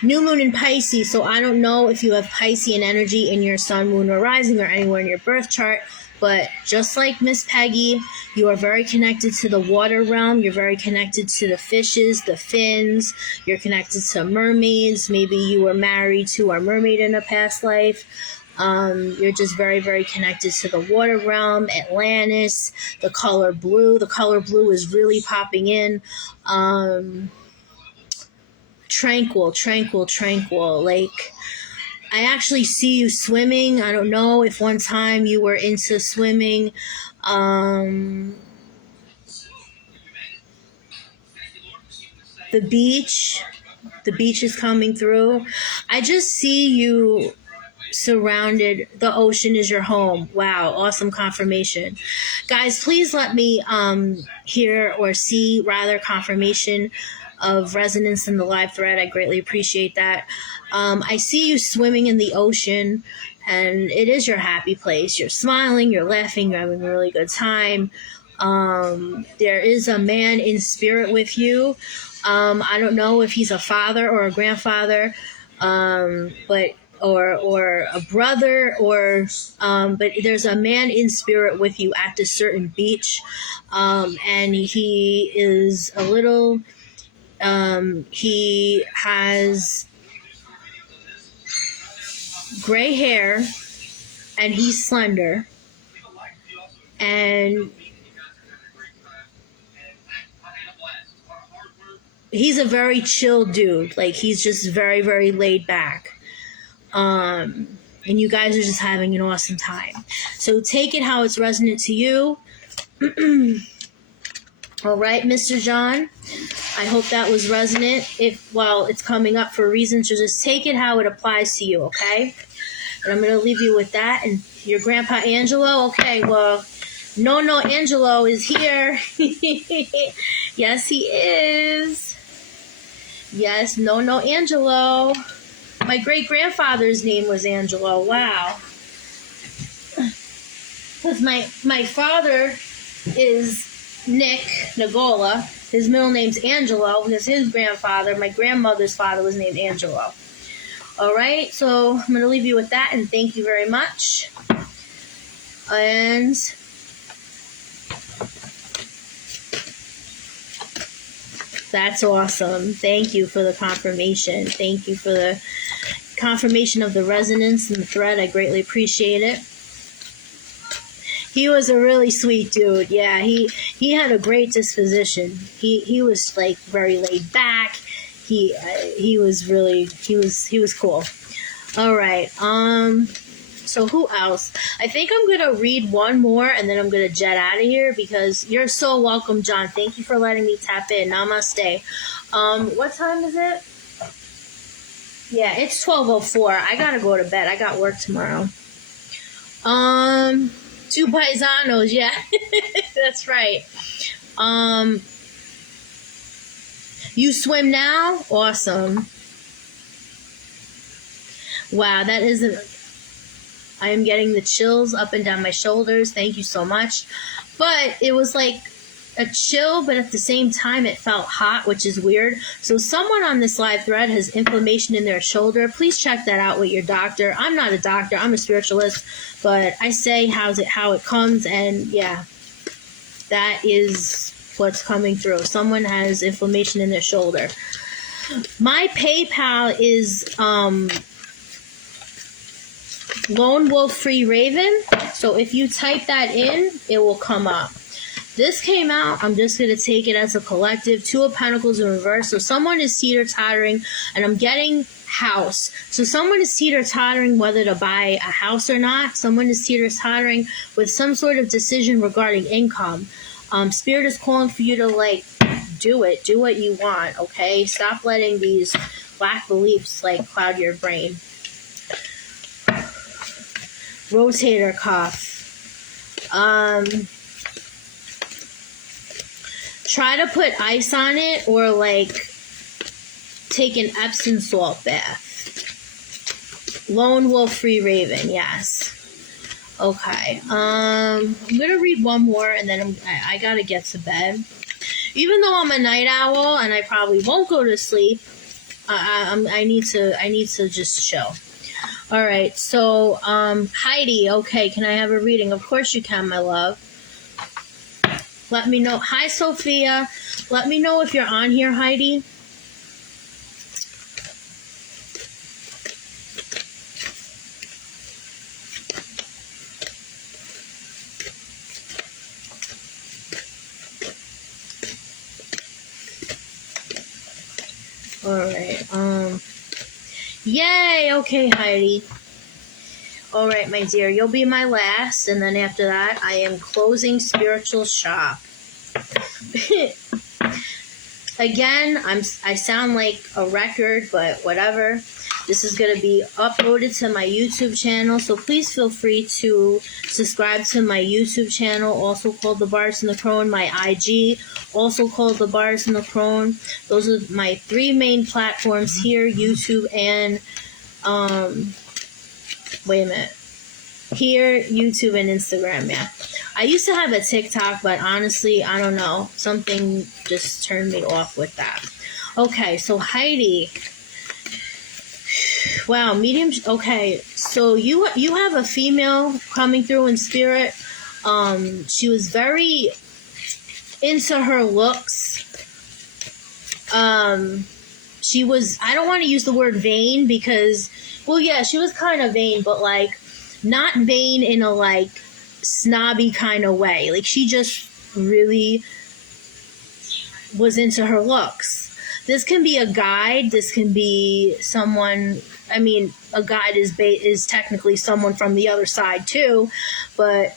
New moon in Pisces. So I don't know if you have Piscean energy in your sun, moon, or rising, or anywhere in your birth chart. But just like Miss Peggy, you are very connected to the water realm. You're very connected to the fishes, the fins. You're connected to mermaids. Maybe you were married to a mermaid in a past life. You're just very, very connected to the water realm, Atlantis, the color blue. The color blue is really popping in. Tranquil. Like, I actually see you swimming. I don't know if one time you were into swimming. The beach is coming through. I just see you surrounded. The ocean is your home. Wow, awesome confirmation. Guys, please let me hear or see rather confirmation of resonance in the live thread. I greatly appreciate that. I see you swimming in the ocean, and it is your happy place. You're smiling, you're laughing, you're having a really good time. There is a man in spirit with you. I don't know if he's a father or a grandfather, but or a brother, or but there's a man in spirit with you at this certain beach, and he is a little. He has gray hair, and he's slender, and he's a very chill dude. Like, he's just very, very laid back. And you guys are just having an awesome time. So take it how it's resonant to you. All right, Mr. John. I hope that was resonant. Well, it's coming up for a reason, so just take it how it applies to you, okay? And I'm going to leave you with that. And your grandpa Angelo? Okay, well, no, Angelo is here. Yes, he is. Yes, no, Angelo. My great-grandfather's name was Angelo. Wow. Because my father is Nick Nagola. His middle name's Angelo because his grandfather, my grandmother's father, was named Angelo. All right, so I'm going to leave you with that, and thank you very much. And that's awesome. Thank you for the confirmation. Thank you for the confirmation of the resonance and the thread. I greatly appreciate it. He was a really sweet dude. Yeah, he had a great disposition. He was like very laid back. He was cool. All right. So who else? I think I'm gonna read one more and then I'm gonna jet out of here because you're so welcome, John. Thank you for letting me tap in. Namaste. What time is it? Yeah, it's 12:04. I gotta go to bed. I got work tomorrow. Two paisanos, yeah. That's right. You swim now? Awesome. Wow, that isn't... I am getting the chills up and down my shoulders. Thank you so much. But it was like a chill, but at the same time it felt hot, which is weird. So someone on this live thread has inflammation in their shoulder. Please check that out with your doctor. I'm not a doctor. I'm a spiritualist. But I say how it comes, and yeah, that is what's coming through. Someone has inflammation in their shoulder. My PayPal is LoneWolfFreeRaven. So if you type that in, it will come up. This came out, I'm just going to take it as a collective. Two of Pentacles in reverse. So someone is teeter-tottering, and I'm getting house. So someone is teeter-tottering whether to buy a house or not. Someone is teeter-tottering with some sort of decision regarding income. Spirit is calling for you to, like, do it. Do what you want, okay? Stop letting these black beliefs, like, cloud your brain. Rotator cuff. Try to put ice on it or like take an Epsom salt bath. Lone Wolf Free Raven, yes. Okay. I'm gonna read one more and then I gotta get to bed. Even though I'm a night owl and I probably won't go to sleep, I need to just chill. All right. So Heidi, okay, can I have a reading? Of course you can, my love. Let me know. Hi, Sophia. Let me know if you're on here, Heidi. All right. Yay. Okay, Heidi. All right, my dear, you'll be my last, and then after that, I am closing spiritual shop. Again, I sound like a record, but whatever. This is going to be uploaded to my YouTube channel, so please feel free to subscribe to my YouTube channel, also called The Bars and the Crone, my IG, also called The Bars and the Crone. Those are my three main platforms here, YouTube and, wait a minute. Here, YouTube, and Instagram, yeah. I used to have a TikTok, but honestly, I don't know. Something just turned me off with that. Okay, so Heidi. Wow, medium. Okay, so you have a female coming through in spirit. She was very into her looks. She was, I don't want to use the word vain because, well, yeah, she was kind of vain, but like, not vain in a like snobby kind of way. Like she just really was into her looks. This can be a guide. This can be someone. I mean, a guide is technically someone from the other side too, but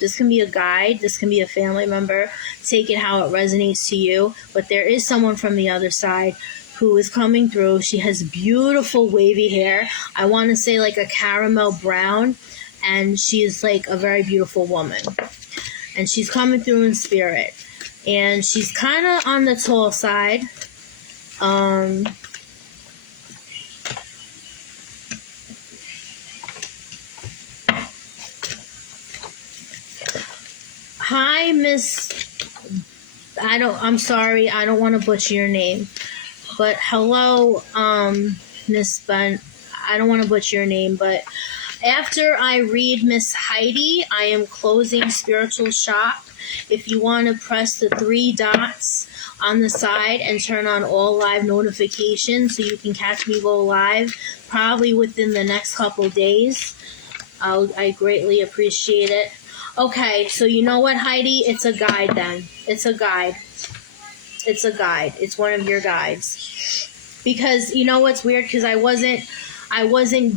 this can be a guide. This can be a family member. Take it how it resonates to you. But there is someone from the other side who is coming through. She has beautiful wavy hair. I want to say like a caramel brown. And she is like a very beautiful woman. And she's coming through in spirit. And she's kind of on the tall side. Hi, Miss. I'm sorry. I don't want to butcher your name, but hello, Miss Ben. I don't want to butcher your name, but after I read Miss Heidi, I am closing Spiritual Shop. If you want to press the 3 dots on the side and turn on all live notifications so you can catch me go live probably within the next couple days, I greatly appreciate it. Okay, so you know what, Heidi? It's a guide then. It's a guide. It's a guide. It's one of your guides. Because you know what's weird? Because I wasn't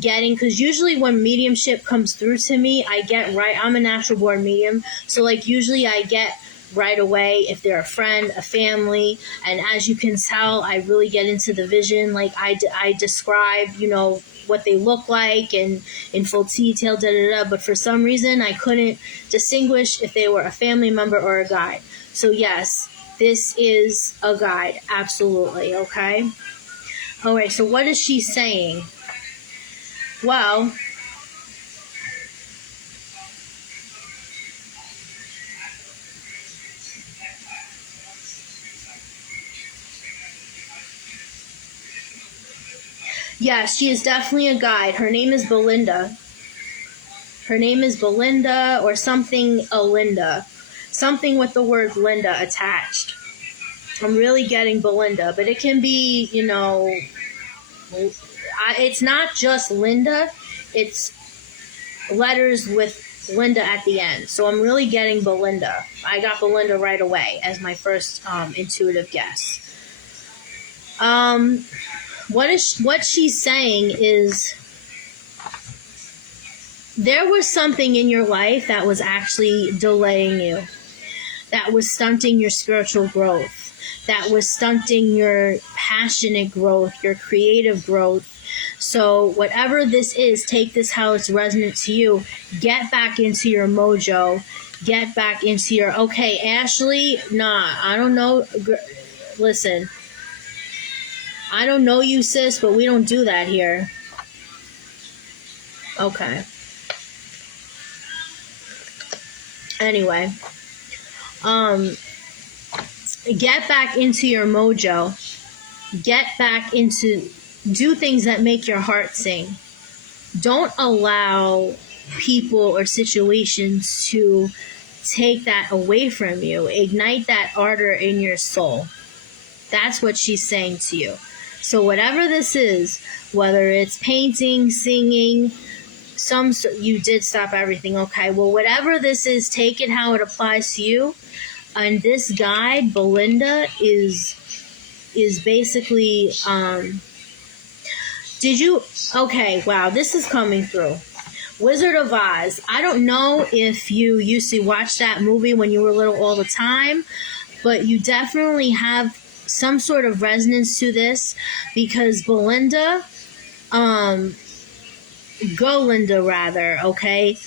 getting, because usually when mediumship comes through to me, I get right. I'm a natural born medium, so like usually I get right away if they're a friend, a family, and as you can tell, I really get into the vision. Like I describe, you know, what they look like and in full detail, but for some reason I couldn't distinguish if they were a family member or a guide. So yes, this is a guide, absolutely, okay? Alright, so what is she saying? Well, yes, she is definitely a guide. Her name is Belinda. Her name is Belinda or something, Alinda. Something with the word Linda attached. I'm really getting Belinda, but it can be, you know, it's not just Linda. It's letters with Linda at the end. So I'm really getting Belinda. I got Belinda right away as my first intuitive guess. What she's saying is there was something in your life that was actually delaying you, that was stunting your spiritual growth, that was stunting your passionate growth, your creative growth. So whatever this is, take this how it's resonant to you. Get back into your mojo. Get back into your, okay, Ashley, nah, I don't know. Listen, I don't know you, sis, but we don't do that here. Okay. Anyway, get back into your mojo. Get back into, do things that make your heart sing. Don't allow people or situations to take that away from you. Ignite that ardor in your soul. That's what she's saying to you. So whatever this is, whether it's painting, singing, you did stop everything. Okay, well, whatever this is, take it how it applies to you. And this guide, Belinda, is basically, okay, wow, this is coming through. Wizard of Oz. I don't know if you used to watch that movie when you were little all the time, but you definitely have some sort of resonance to this, because Belinda, Golinda rather, okay?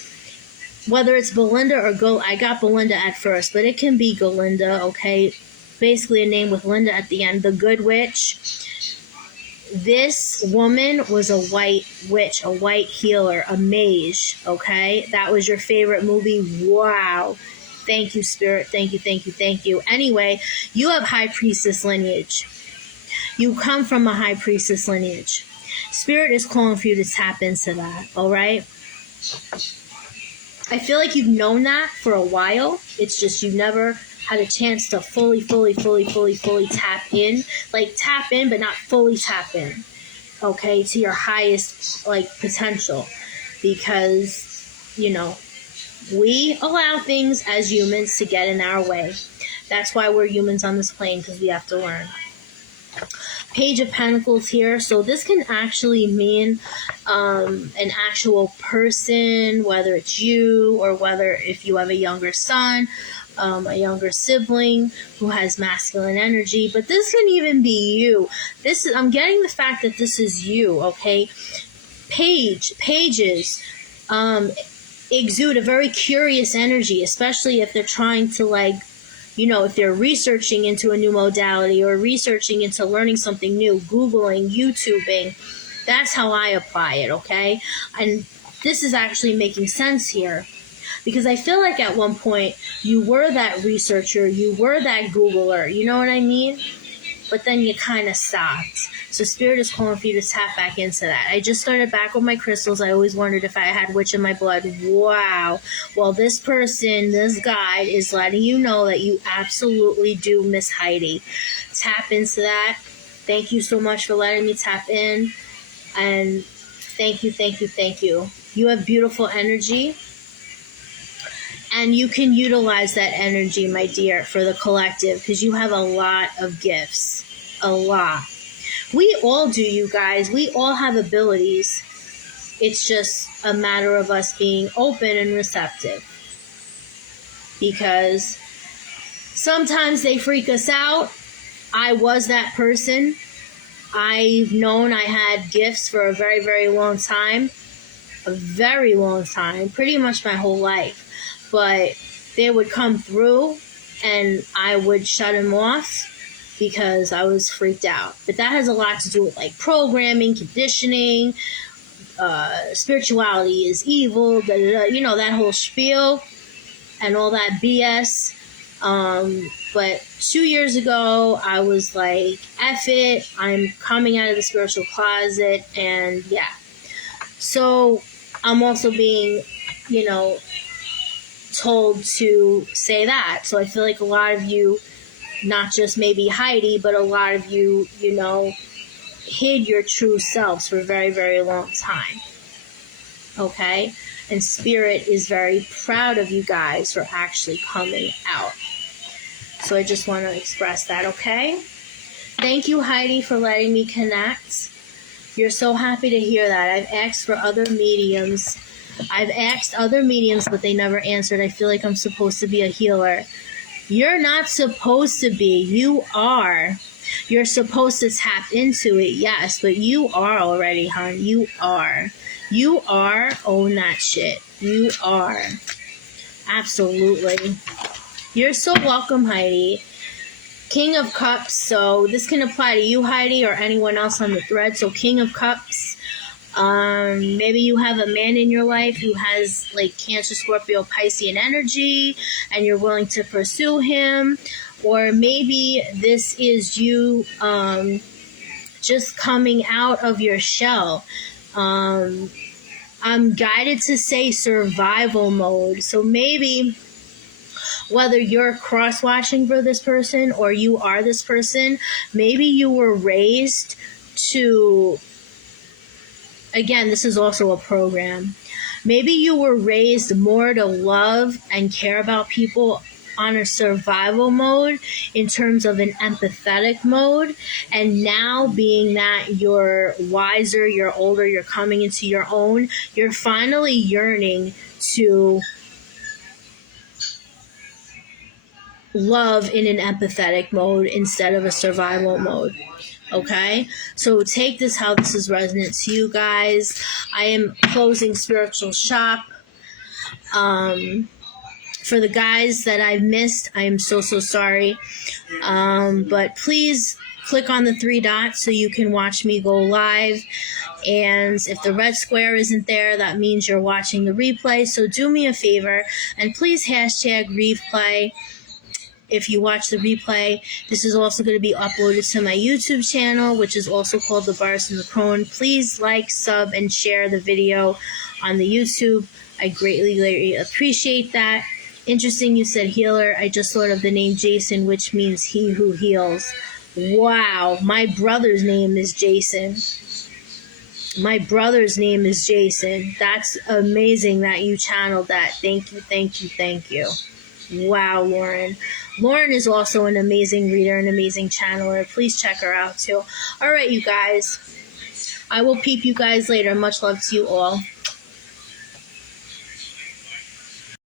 Whether it's Belinda or I got Belinda at first, but it can be Golinda, okay? Basically a name with Linda at the end. The Good Witch. This woman was a white witch, a white healer, a mage, okay? That was your favorite movie. Wow. Thank you, Spirit. Thank you, thank you, thank you. Anyway, you have High Priestess lineage. You come from a High Priestess lineage. Spirit is calling for you to tap into that, all right? I feel like you've known that for a while. It's just you've never had a chance to fully tap in. Like, tap in, but not fully tap in, okay, to your highest, like, potential. Because, you know, we allow things as humans to get in our way. That's why we're humans on this plane, because we have to learn. Page of Pentacles here. So this can actually mean an actual person, whether it's you or whether if you have a younger son, a younger sibling who has masculine energy. But this can even be you. I'm getting the fact that this is you, okay? Pages exude a very curious energy, especially if they're trying to, like, if they're researching into a new modality or researching into learning something new, Googling, YouTubing, that's how I apply it, okay? And this is actually making sense here. Because I feel like at one point you were that researcher, you were that Googler, you know what I mean? But then you kind of stopped. So Spirit is calling for you to tap back into that. I just started back with my crystals. I always wondered if I had witch in my blood. Wow. Well, this person, this guide is letting you know that you absolutely do, Miss Heidi. Tap into that. Thank you so much for letting me tap in. And thank you, thank you, thank you. You have beautiful energy. And you can utilize that energy, my dear, for the collective, because you have a lot of gifts. A lot. We all do, you guys. We all have abilities. It's just a matter of us being open and receptive. Because sometimes they freak us out. I was that person. I've known I had gifts for a very, very long time. A very long time. Pretty much my whole life. But they would come through and I would shut them off because I was freaked out. But that has a lot to do with like programming, conditioning, spirituality is evil, that whole spiel and all that BS. But 2 years ago, I was like, F it, I'm coming out of the spiritual closet, and yeah. So I'm also being, told to say that. So I feel like a lot of you, not just maybe Heidi, but a lot of you, hid your true selves for a very, very long time. Okay? And Spirit is very proud of you guys for actually coming out. So I just want to express that, okay? Thank you, Heidi, for letting me connect. You're so happy to hear that. I've asked other mediums, but they never answered. I feel like I'm supposed to be a healer. You're not supposed to be. You are. You're supposed to tap into it, yes, but you are already, hon. You are. You are. Own that shit. You are. Absolutely. You're so welcome, Heidi. King of Cups. So this can apply to you, Heidi, or anyone else on the thread. So King of Cups. Maybe you have a man in your life who has like Cancer, Scorpio, Piscean energy and you're willing to pursue him. Or maybe this is you just coming out of your shell. I'm guided to say survival mode. So maybe whether you're cross-watching for this person or you are this person, maybe you were raised to... Again, this is also a program. Maybe you were raised more to love and care about people on a survival mode in terms of an empathetic mode. And now being that you're wiser, you're older, you're coming into your own, you're finally yearning to love in an empathetic mode instead of a survival mode. Okay, so take this how this is resonant to you guys. I am closing Spiritual Shop. For the guys that I've missed, I am so sorry. But please click on the 3 dots so you can watch me go live. And if the red square isn't there, that means you're watching the replay. So do me a favor and please hashtag replay. If you watch the replay, this is also going to be uploaded to my YouTube channel, which is also called The Bars and the Crone. Please like, sub, and share the video on the YouTube. I greatly appreciate that. Interesting you said healer. I just thought of the name Jason, which means he who heals. Wow, my brother's name is Jason. My brother's name is Jason. That's amazing that you channeled that. Thank you, thank you, thank you. Wow, Lauren. Lauren is also an amazing reader, an amazing channeler. Please check her out too. All right, you guys. I will peep you guys later. Much love to you all.